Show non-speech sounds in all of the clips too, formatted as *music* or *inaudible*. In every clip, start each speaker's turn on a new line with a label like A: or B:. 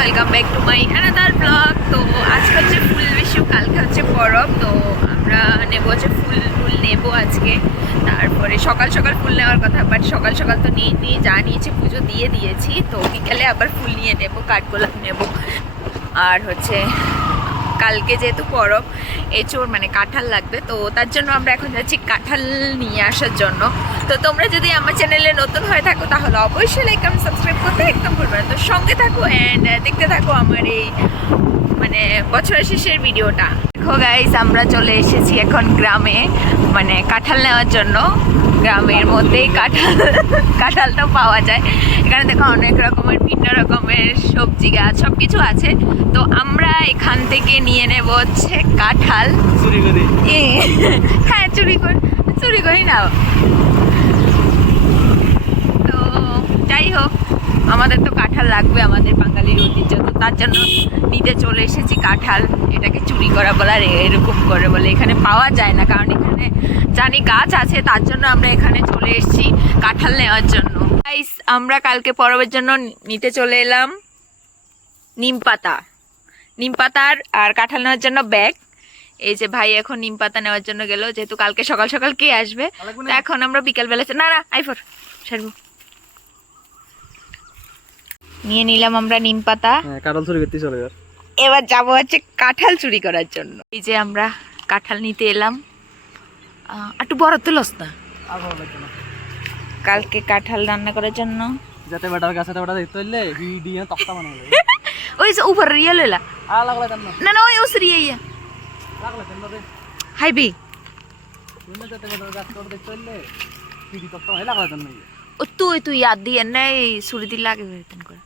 A: Welcome back to my another blog তো আজকে হচ্ছে ফুল বিশু কালকে হচ্ছে পরব। তো আমরা নেব হচ্ছে ফুল ফুল নেব আজকে। তারপরে সকাল সকাল ফুল নেওয়ার কথা বাট সকাল সকাল তো নিয়ে নিয়ে যা নিয়েছি, পুজো দিয়ে দিয়েছি। তো বিকালে আবার ফুল নিয়ে নেব, কাঠগোলাপ নেব। আর হচ্ছে কালকে যেহেতু পরব এঁচোর মানে কাঁঠাল লাগবে, তো তার জন্য আমরা এখন যাচ্ছি কাঁঠাল নিয়ে আসার জন্য। তো তোমরা যদি আমার চ্যানেলে নতুন হয়ে থাকো, তাহলে অবশ্যই লাইক আমি সাবস্ক্রাইব করতে একদম ভুলবে না। তো সঙ্গে থাকো অ্যান্ড দেখতে থাকো আমার এই মানে বছরের শেষের ভিডিওটা। দেখো গাইজ আমরা চলে এসেছি এখন গ্রামে মানে কাঁঠাল নেওয়ার জন্য। গ্রামের মধ্যেই কাঁঠাল কাঁঠালটা পাওয়া যায়। এখানে দেখো অনেক রকমের, ভিন্ন রকমের সবজি গাছ সব কিছু আছে। তো আমরা এখান থেকে নেব হচ্ছে কাঁঠাল।
B: চুরি করে।
A: হ্যাঁ চুরি করি চুরি করি না। তো যাই হোক আমাদের তো কাঁঠাল লাগবে আমাদের বাঙালির ঐতিহ্য তো তার জন্য নিতে চলে এসেছি কাঁঠাল। এটাকে চুরি করা বলে আর এরকম করে বলে। এখানে পাওয়া যায় না কারণ এখানে জানি গাছ আছে তার জন্য আমরা এখানে চলে এসেছি কাঁঠাল নেওয়ার জন্য। আমরা কালকে পরবের জন্য নিতে চলে এলাম নিম পাতা। নিম পাতার আর কাঁঠাল নেওয়ার জন্য ব্যাগ। এই যে ভাই এখন নিম পাতা নেওয়ার জন্য গেল যেহেতু কালকে সকাল সকাল কে আসবে? তো এখন আমরা বিকাল বেলা না না আইফোর সারবো। নিয়ে নিলাম আমরা নিম পাতা।
B: হ্যাঁ কাটল চুরি করতে চলে
A: এবার যাব হচ্ছে কাঁঠাল চুরি করার জন্য। এই যে আমরা কাঁঠাল নিতে এলাম। একটু বড়
B: তো লাগবে না।
A: কালকে কাঁঠাল রান্না করার জন্য।
B: যাতে বেটার কাছে বেটা দেখতে হইলে ভিডিও তক্তা বানাবো *laughs*
A: ওই যে উপর রিয়া লইলা।
B: কেন?
A: না না ওই ওসরি ইয়া
B: বানাই লাগলে কেন
A: ও তুই তুই ইয়াদ দিয়ে নাই সুরি দিয়ে লাগে বেতন করে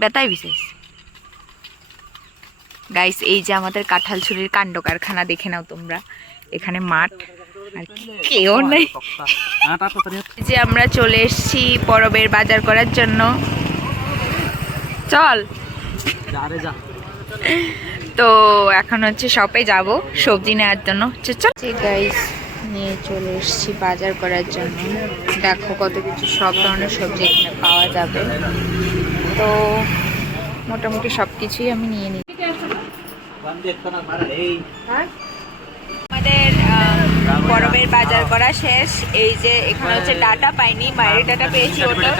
A: বেতাই বিশেষ গাইস এই যে আমাদের কাঁঠাল ছুরির কাণ্ড কারখানা দেখে নাও তোমরা। এখানে মাঠ আর কেউ নেই।
B: হ্যাঁ
A: যে আমরা চলে এসেছি পরবের বাজার করার জন্য। চল। তো এখন হচ্ছে শপে যাব সবজি নেওয়ার জন্য। গাইস নিয়ে চলে এসেছি বাজার করার জন্য। দেখো কত কিছু সব ধরনের সবজি এখানে পাওয়া যাবে। তো মোটামুটি সব কিছুই আমি নিয়ে নিই
B: না
A: আমাদের পরবের বাজার করা শেষ। এই যে এখানে হচ্ছে ডাটা পাইনি মায়ের ডাটা পেয়েছি ওটা।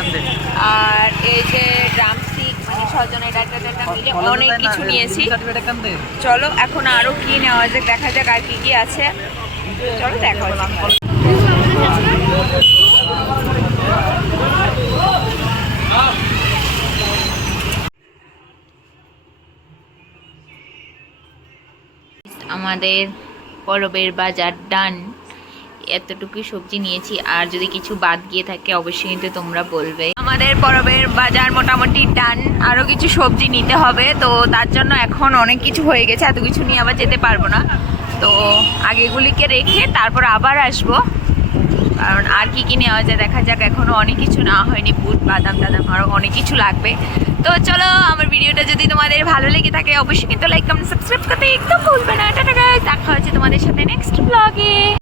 A: আর এই যে সজনের ডাটা ডাটা মিলে অনেক কিছু নিয়েছি। চলো এখন আরও কি নেওয়া যাক দেখা যাক আর কি কি আছে। চলো দেখা আমাদের পরবের বাজার ডান। এতটুকু সবজি নিয়েছি আর যদি কিছু বাদ গিয়ে থাকে অবশ্যই কিন্তু তোমরা বলবে। আমাদের পরবের বাজার মোটামুটি ডান আরও কিছু সবজি নিতে হবে, তো তার জন্য এখন অনেক কিছু হয়ে গেছে, এত কিছু নিয়ে আবার যেতে পারব না। তো আগেগুলিকে রেখে তারপর আবার আসব। কারণ আর কি কি নেওয়া যায় দেখা যাক, এখনও অনেক কিছু না হয়নি, বুট, বাদাম টাদাম আরও অনেক কিছু লাগবে। তো চলো, আমার ভিডিওটা যদি তোমাদের ভালো লেগে থাকে, অবশ্যই কিন্তু লাইক কমেন্ট সাবস্ক্রাইব করতে একদম ভুলবে না। টাটা দেখা হচ্ছে তোমাদের সাথে নেক্সট ব্লগে